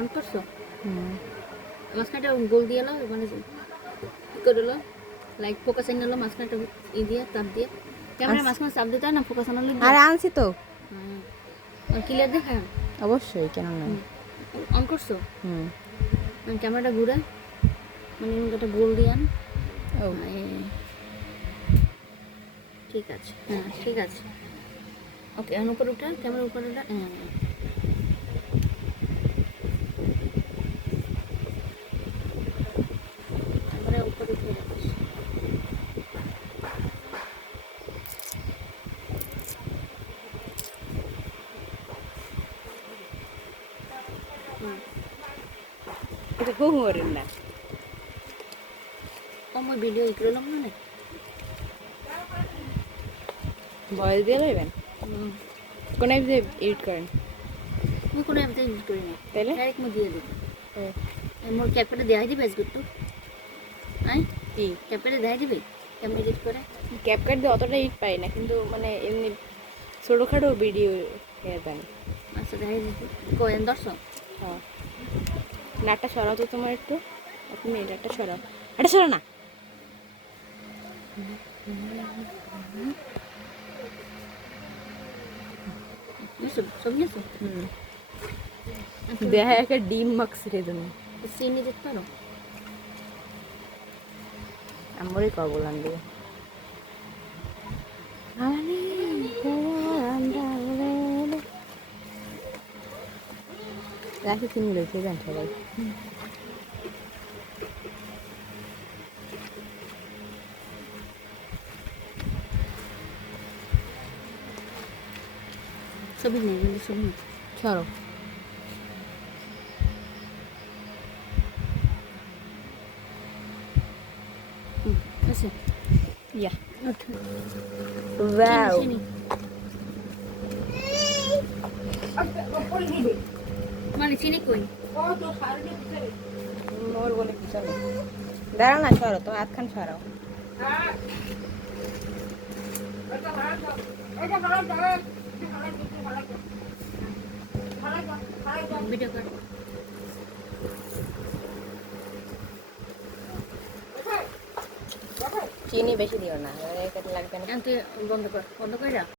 On করছো? মাঝখানটা গোল দিয়ে লো, মানে কি করে লো, লাইট ফোকাস এনে লো, মাঝখানটা ই দিয়ে চাপ দিয়ে ক্যামেরা মাঝখানে চাপ দিতে হয় না, ফোকাস আনার লাগে। আরে আনছি তো। আর ক্লিয়ার দেখা? অবশ্যই, কেন নয়। অন করছো? ক্যামেরাটা ঘুরে, মানে একটা গোল দিয়ে আন। ও ঠিক আছে, হ্যাঁ ঠিক আছে। ওকে, এখন উপরে উঠা, ক্যামেরা উপরে উঠা। হ্যাঁ, ক্যামেরা উপরে উঠে রাখিস। এটা হুমরের না। আমার ভিডিও ই করলাম না, ভয়েস দিয়ে লইবেন? কোন অ্যাপে এডিট করেন? আমি কোনো অ্যাপতে এডিট করি না, তাইলে ডাইরেক্ট মই দিয়ে দিই। মোর ক্যাপকাটে দেখাই দিবে আজকে একটু? আই কি ক্যাপকাটে দেখাই দিবে কেমন এডিট করে? ক্যাপকাট দিয়ে অতটা এডিট পারি না, কিন্তু মানে এমনি ছোটোখাটো ভিডিও জানি। আচ্ছা দেখাই দিতে কোয়েন দর্শক। হ্যাঁ, নাটটা সরাও তো তোমার একটু। তুমি এটা সরাও, এটা সরাও না। ছবি আছে? দেখা একটা ডিম মাখছি রে তুমি। চিনি দিতে পারো? আমরাই কর বললাম দিয়ে রাখি চিনি রয়েছে জান সবাই। ছবি নেই, কিন্তু ছবি নেই। সরো। আছে ইয়া আচ্ছা। ওয়াও, চিনি মানে চিনি কই? মোর বলে কিছু নেই। দাঁড়াও না, সরো, তোমার হাতখান সরাও। ভিডিও কর। চিনি বেশি দিও না, লাগবে না। তুই বন্ধ কর, বন্ধ করে যা।